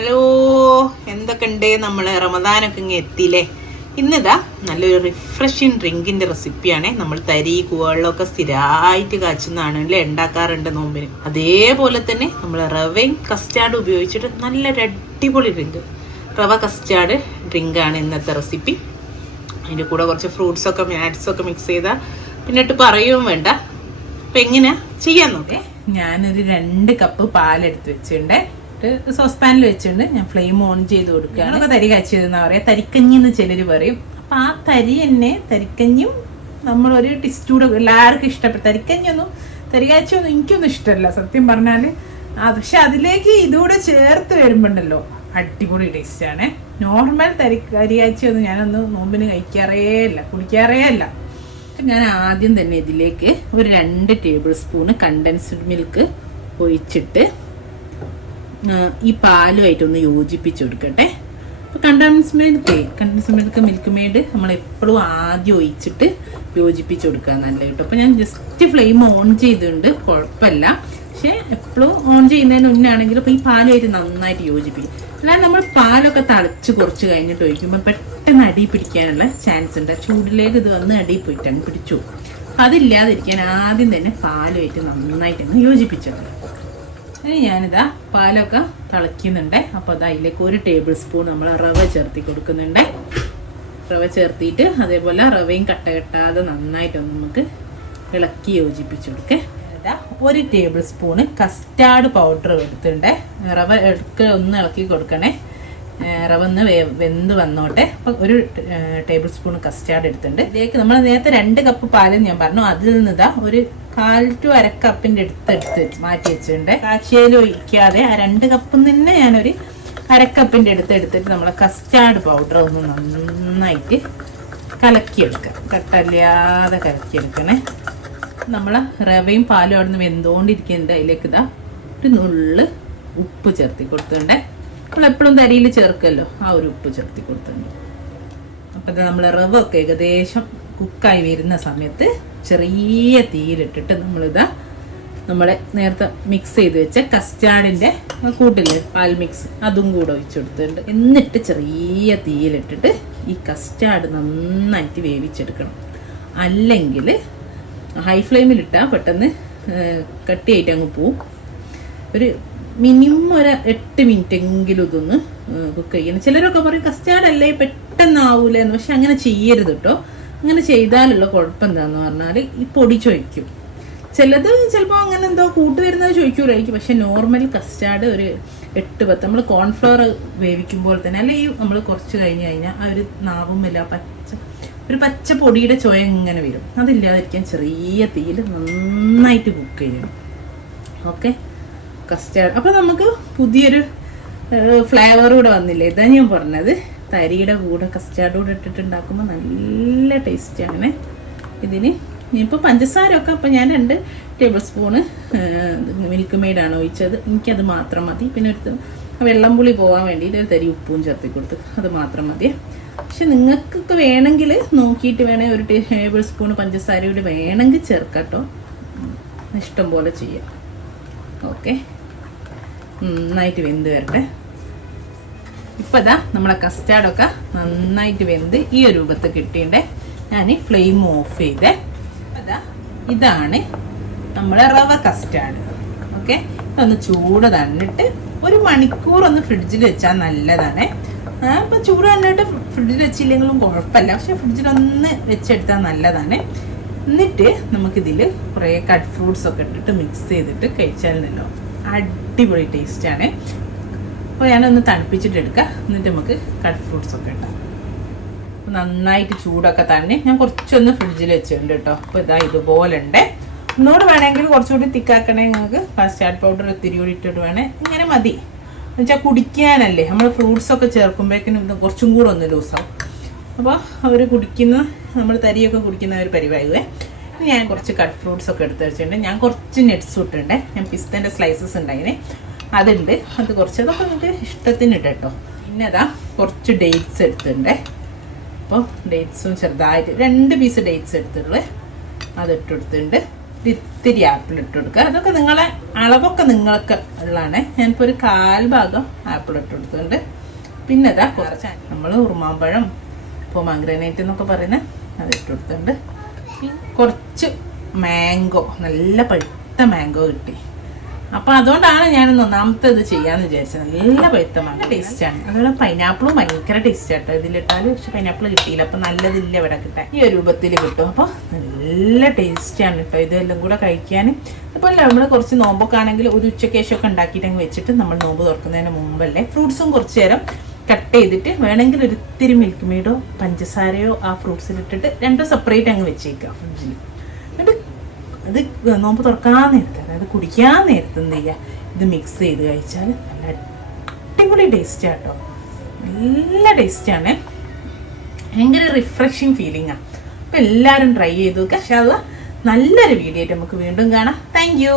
Hello, എന്തൊക്കെയുണ്ട്? നമ്മൾ റമദാനൊക്കെ ഇങ്ങ് എത്തിയില്ലേ. ഇന്നിതാ നല്ലൊരു റിഫ്രഷിങ് ഡ്രിങ്കിൻ്റെ റെസിപ്പിയാണ്. നമ്മൾ തരി കൂവെള്ളമൊക്കെ സ്ഥിരമായിട്ട് കാച്ചുന്നതാണ് അല്ലേ, ഉണ്ടാക്കാറുണ്ട് നോമ്പിന്. അതേപോലെ തന്നെ നമ്മൾ റവയും കസ്റ്റാർഡ് ഉപയോഗിച്ചിട്ട് നല്ലൊരു അടിപൊളി ഡ്രിങ്ക്, റവ കസ്റ്റാർഡ് ഡ്രിങ്കാണ് ഇന്നത്തെ റെസിപ്പി. അതിൻ്റെ കൂടെ കുറച്ച് ഫ്രൂട്ട്സൊക്കെ മാറ്റ്സൊക്കെ മിക്സ് ചെയ്താൽ പിന്നിട്ട് പറയുകയും വേണ്ട. അപ്പം എങ്ങനെയാ ചെയ്യാൻ നോക്കേ. ഞാനൊരു 2 കപ്പ് പാലെടുത്ത് വെച്ചിട്ടുണ്ട്. സോസ്പാനിൽ വെച്ചിട്ടുണ്ട്. ഞാൻ ഫ്ലെയിം ഓൺ ചെയ്ത് കൊടുക്കുകയാണ്. അതൊക്കെ തരി കാച്ചിയതെന്നാ പറയുക, തരിക്കഞ്ഞി എന്ന് ചിലർ പറയും. അപ്പം ആ തരി തന്നെ തരിക്കഞ്ഞും നമ്മളൊരു ടിസ്റ്റൂടെ എല്ലാവർക്കും ഇഷ്ടപ്പെട്ടു. തരി കാച്ചിയൊന്നും എനിക്കൊന്നും ഇഷ്ടമല്ല സത്യം പറഞ്ഞാൽ. പക്ഷെ അതിലേക്ക് ഇതുകൂടെ ചേർത്ത് വരുമ്പോണ്ടല്ലോ അടിപൊളി ടേസ്റ്റാണ്. നോർമൽ തരി കാച്ചിയൊന്നും ഞാനൊന്നും നോമ്പിന് കുടിക്കാറേ അല്ല. ഞാൻ ആദ്യം തന്നെ ഇതിലേക്ക് ഒരു 2 ടേബിൾ സ്പൂണ് കണ്ടൻസ്ഡ് മിൽക്ക് ഒഴിച്ചിട്ട് ഈ പാലുമായിട്ടൊന്ന് യോജിപ്പിച്ച് കൊടുക്കട്ടെ. അപ്പോൾ കണ്ടൻസ് മിൽക്ക് മെയ്ഡ് നമ്മളെപ്പോഴും ആദ്യം ഒഴിച്ചിട്ട് യോജിപ്പിച്ച് കൊടുക്കുക നല്ല കേട്ടോ. അപ്പോൾ ഞാൻ ജസ്റ്റ് ഫ്ലെയിം ഓൺ ചെയ്തിട്ടുണ്ട്, കുഴപ്പമില്ല. പക്ഷേ എപ്പോഴും ഓൺ ചെയ്യുന്നതിന് മുന്നാണെങ്കിലും അപ്പോൾ ഈ പാലുമായിട്ട് നന്നായിട്ട് യോജിപ്പിക്കും. അല്ലാതെ നമ്മൾ പാലൊക്കെ തിളച്ച് കുറച്ച് കഴിഞ്ഞിട്ട് ഒഴിക്കുമ്പോൾ പെട്ടെന്ന് അടി പിടിക്കാനുള്ള ചാൻസ് ഉണ്ട്. ചൂടിലേക്ക് ഇത് വന്ന് അടി പോയിട്ടാണ് പിടിച്ചു. അപ്പം അതില്ലാതിരിക്കാൻ ആദ്യം തന്നെ പാലുമായിട്ട് നന്നായിട്ടൊന്ന് യോജിപ്പിച്ചത്. ഇനി ഞാനിതാ പാലൊക്കെ തിളയ്ക്കുന്നുണ്ട്. അപ്പോൾ അത് അതിലേക്ക് 1 ടേബിൾ സ്പൂൺ നമ്മൾ റവ ചേർത്തി കൊടുക്കുന്നുണ്ട്. റവ ചേർത്തിയിട്ട് അതേപോലെ റവയും കട്ടകെട്ടാതെ നന്നായിട്ടൊന്ന് നമുക്ക് ഇളക്കി യോജിപ്പിച്ച് കൊടുക്കേ. 1 ടേബിൾ സ്പൂണ് കസ്റ്റാർഡ് പൗഡർ എടുത്തിട്ടുണ്ട്. റവ ഒന്ന് ഇളക്കി കൊടുക്കണേ. റവ ഒന്ന് വെന്ത് വന്നോട്ടെ. അപ്പം 1 ടേബിൾ സ്പൂൺ കസ്റ്റാർഡ് എടുത്തിട്ടുണ്ട്. ഇതിലേക്ക് നമ്മൾ നേരത്തെ 2 കപ്പ് പാലെന്ന് ഞാൻ പറഞ്ഞു, അതിൽ നിന്നിതാ ഒരു 1/4 to 1 കപ്പിൻ്റെ എടുത്ത് മാറ്റി വെച്ചിട്ടുണ്ട്. കാച്ചിയിൽ ഒഴിക്കാതെ ആ 2 കപ്പിൽ തന്നെ ഞാനൊരു 1 കപ്പിൻ്റെ എടുത്തിട്ട് നമ്മളെ കസ്റ്റാർഡ് പൗഡർ ഒന്ന് നന്നായിട്ട് കലക്കിയെടുക്കാം. കട്ടല്ലാതെ കലക്കിയെടുക്കണേ. നമ്മൾ റവയും പാലും അവിടെ നിന്ന് വെന്തുകൊണ്ടിരിക്കുന്നുണ്ട്. അതിലേക്ക് ഇതാ ഒരു നുള്ള് ഉപ്പ് ചേർത്തി കൊടുത്തിട്ടുണ്ട്. നമ്മളെപ്പോഴും തരിയിൽ ചേർക്കല്ലോ, ആ ഒരു ഉപ്പ് ചേർത്തി കൊടുത്തിട്ടുണ്ട്. അപ്പം നമ്മൾ റവ ഒക്കെ ഏകദേശം കുക്കായി വരുന്ന സമയത്ത് ചെറിയ തീയിലിട്ടിട്ട് നമ്മളിതാ നമ്മളെ നേരത്തെ മിക്സ് ചെയ്ത് വെച്ച കസ്റ്റാർഡിൻ്റെ കൂട്ടില്ലേ പാൽ മിക്സ്, അതും കൂടെ ഒഴിച്ചു കൊടുത്തിട്ടുണ്ട്. എന്നിട്ട് ചെറിയ തീയിലിട്ടിട്ട് ഈ കസ്റ്റാർഡ് നന്നായിട്ട് വേവിച്ചെടുക്കണം. അല്ലെങ്കിൽ ഹൈ ഫ്ലെയിമിലിട്ടാൽ പെട്ടെന്ന് കട്ടിയായിട്ട് അങ്ങ് പോവും. ഒരു മിനിമം ഒരു 8 മിനിറ്റ് എങ്കിലും ഇതൊന്ന് കുക്ക് ചെയ്യണം. ചിലരൊക്കെ പറയും കസ്റ്റാർഡ് അല്ലേ പെട്ടെന്നാവൂലെന്ന്. പക്ഷെ അങ്ങനെ ചെയ്യരുത് കേട്ടോ. അങ്ങനെ ചെയ്താലുള്ള കുഴപ്പം എന്താന്ന് പറഞ്ഞാൽ ഈ പൊടി ചോദിക്കും. ചിലത് ചിലപ്പോൾ അങ്ങനെ എന്തോ വരുന്നത് ചോദിക്കൂലായിരിക്കും. പക്ഷെ നോർമൽ കസ്റ്റാർഡ് ഒരു 8-10 നമ്മൾ കോൺഫ്ലവർ വേവിക്കുമ്പോൾ തന്നെ അല്ലെങ്കിൽ നമ്മൾ കുറച്ച് കഴിഞ്ഞ് കഴിഞ്ഞാൽ ആ ഒരു നാവുമില്ല ഒരു പച്ച പൊടിയുടെ ചുവ ഇങ്ങനെ വരും. അതില്ലാതിരിക്കാൻ ചെറിയ തീയിൽ നന്നായിട്ട് കുക്ക് ചെയ്യണം. Okay, custard. അപ്പോൾ നമുക്ക് പുതിയൊരു ഫ്ലേവർ കൂടെ വന്നില്ലേ, ഇതാണ് ഞാൻ പറഞ്ഞത്. തരിയുടെ കൂടെ കസ്റ്റാർഡ് കൂടെ ഇട്ടിട്ടുണ്ടാക്കുമ്പോൾ നല്ല ടേസ്റ്റാണ് ഇതിന്. ഇപ്പോൾ പഞ്ചസാരയൊക്കെ അപ്പോൾ ഞാൻ 2 ടേബിൾ സ്പൂണ് മിൽക്ക് മെയ്ഡാണ് ഒഴിച്ചത്. എനിക്കത് മാത്രം മതി. പിന്നെ ഒരു വെള്ളം പുളി പോകാൻ വേണ്ടിയിട്ട് ഒരു തരി ഉപ്പും ചേർത്തി കൊടുത്ത് അത് മാത്രം മതി. പക്ഷെ നിങ്ങൾക്കൊക്കെ വേണമെങ്കിൽ നോക്കിയിട്ട് വേണമെങ്കിൽ 1 ടേബിൾ സ്പൂൺ പഞ്ചസാര കൂടി വേണമെങ്കിൽ ചേർക്കാട്ടോ. ഇഷ്ടം പോലെ ചെയ്യാം. ഓക്കെ, നന്നായിട്ട് വെന്ത് വരട്ടെ. ഇപ്പം ഇതാ നമ്മളെ കസ്റ്റാർഡൊക്കെ നന്നായിട്ട് വെന്ത് ഈ ഒരു രൂപത്തിൽ കിട്ടിയിട്ടുണ്ട്. ഞാൻ ഫ്ലെയിം ഓഫ് ചെയ്തേ. അതാ ഇതാണ് നമ്മളെ റവ കസ്റ്റാർഡ്. ഓക്കെ, ഒന്ന് ചൂട് തന്നിട്ട് 1 മണിക്കൂർ ഒന്ന് ഫ്രിഡ്ജിൽ വെച്ചാൽ നല്ലതാണ്. ഇപ്പം ചൂട് തന്നിട്ട് ഫ്രിഡ്ജിൽ വെച്ചില്ലെങ്കിലും കുഴപ്പമില്ല. പക്ഷെ ഫ്രിഡ്ജിലൊന്ന് വെച്ചെടുത്താൽ നല്ലതാണ്. എന്നിട്ട് നമുക്കിതിൽ കുറേ കട്ട് ഫ്രൂട്ട്സ് ഒക്കെ ഇട്ടിട്ട് മിക്സ് ചെയ്തിട്ട് കഴിച്ചാലല്ലോ അടിപൊളി ടേസ്റ്റാണ്. അപ്പോൾ ഞാനൊന്ന് തണുപ്പിച്ചിട്ട് എടുക്കാം. എന്നിട്ട് നമുക്ക് കട്ട് ഫ്രൂട്ട്സ് ഒക്കെ ഇട്ടാം. നന്നായിട്ട് ചൂടൊക്കെ തന്നെ ഞാൻ കുറച്ചൊന്ന് ഫ്രിഡ്ജിൽ വെച്ചിട്ടുണ്ട് കേട്ടോ. അപ്പോൾ ഇതാ ഇതുപോലെ ഉണ്ട്. ഒന്നുകൂടെ വേണമെങ്കിൽ കുറച്ചുകൂടി തിക്കാക്കണേ നിങ്ങൾക്ക് കസ്റ്റാർഡ് പൗഡർ ഇത്തിരി കൂടി ഇട്ടിട്ട് വേണേ. ഇങ്ങനെ മതി. എന്നുവെച്ചാൽ കുടിക്കാനല്ലേ, നമ്മൾ ഫ്രൂട്ട്സൊക്കെ ചേർക്കുമ്പോഴേക്കിനും ഇത് കുറച്ചും കൂടെ ഒന്ന് ലൂസാവും. അപ്പോൾ അവർ നമ്മൾ തരിയൊക്കെ കുടിക്കുന്ന ഒരു പരിപാടിയേ. ഞാൻ കുറച്ച് കട്ട് ഫ്രൂട്ട്സ് ഒക്കെ എടുത്ത് വെച്ചിട്ടുണ്ട്. ഞാൻ കുറച്ച് നട്ട്സ് ഇട്ടിട്ടുണ്ട്. ഞാൻ പിസ്തൻ്റെ സ്ലൈസസ് ഉണ്ടായിന്, അതുണ്ട്. അത് കുറച്ച് അതൊക്കെ നമുക്ക് ഇഷ്ടത്തിന് ഇട്ടോ. പിന്നെ അതാ കുറച്ച് ഡേറ്റ്സ് എടുത്തിട്ടുണ്ട്. അപ്പോൾ ഡേറ്റ്സും ചെറുതായിട്ട് 2 പീസ് ഡേറ്റ്സ് എടുത്തിട്ടുള്ളത് അതിട്ടെടുത്തിട്ടുണ്ട്. ഇത്തിരി ആപ്പിൾ ഇട്ട് കൊടുക്കുക. അതൊക്കെ നിങ്ങളെ അളവൊക്കെ നിങ്ങൾക്ക് ഉള്ളതാണ്. ഞാനിപ്പോൾ ഒരു 1/4 ഭാഗം ആപ്പിൾ ഇട്ട് കൊടുത്തിട്ടുണ്ട്. പിന്നെ അതാ കുറച്ച് നമ്മൾ ഉറുമാമ്പഴം പൊമാഗ്രാനൈറ്റ് എന്നൊക്കെ പറയുന്നത് അത് ഇട്ട് കൊടുത്തിട്ടുണ്ട്. കുറച്ച് മാംഗോ, നല്ല പഴുത്ത മാംഗോ കിട്ടി. അപ്പോൾ അതുകൊണ്ടാണ് ഞാനിന്ന് ഒന്നാമത്തെ ഇത് ചെയ്യാമെന്ന് വിചാരിച്ചത്. നല്ല പഴുത്ത മാംഗോ ടേസ്റ്റാണ്. അതുപോലെ പൈനാപ്പിളും ഭയങ്കര ടേസ്റ്റ് ആട്ടോ ഇതിലിട്ടാൽ. പക്ഷെ പൈനാപ്പിൾ കിട്ടിയില്ല, അപ്പം നല്ലതില്ല ഇവിടെ കിട്ടാൻ. ഈ ഒരു രൂപത്തിൽ കിട്ടും. അപ്പോൾ നല്ല ടേസ്റ്റാണ് കേട്ടോ ഇതെല്ലാം കൂടെ കഴിക്കാൻ. ഇപ്പോൾ നമ്മൾ കുറച്ച് നോമ്പൊക്കെ ആണെങ്കിൽ ഒരു ഉച്ചക്കേശമൊക്കെ ഉണ്ടാക്കിയിട്ടങ്ങ് വെച്ചിട്ട് നമ്മൾ നോമ്പ് തുറക്കുന്നതിന് മുമ്പല്ലേ ഫ്രൂട്ട്സും കുറച്ച് നേരം കട്ട് ചെയ്തിട്ട് വേണമെങ്കിൽ ഒരു ഇത്തിരി മിൽക്ക് മെയ്ഡോ പഞ്ചസാരയോ ആ ഫ്രൂട്ട്സിലിട്ടിട്ട് രണ്ടും സെപ്പറേറ്റ് അങ്ങ് വെച്ചേക്കാം ഫ്രിഡ്ജിൽ. എന്നിട്ട് അത് നോമ്പ് തുറക്കാൻ നേരത്തെ, അതായത് കുടിക്കാൻ നേരത്തെ എന്ത് ചെയ്യുക, ഇത് മിക്സ് ചെയ്ത് കഴിച്ചാൽ നല്ല അടിപൊളി ടേസ്റ്റാണ് കേട്ടോ. നല്ല ടേസ്റ്റാണ്, ഭയങ്കര റിഫ്രഷിങ് ഫീലിംഗാണ്. അപ്പോൾ എല്ലാവരും ട്രൈ ചെയ്ത് നോക്കുക. പക്ഷേ അത് നല്ലൊരു വീഡിയോ ആയിട്ട് നമുക്ക് വീണ്ടും കാണാം. Thank you.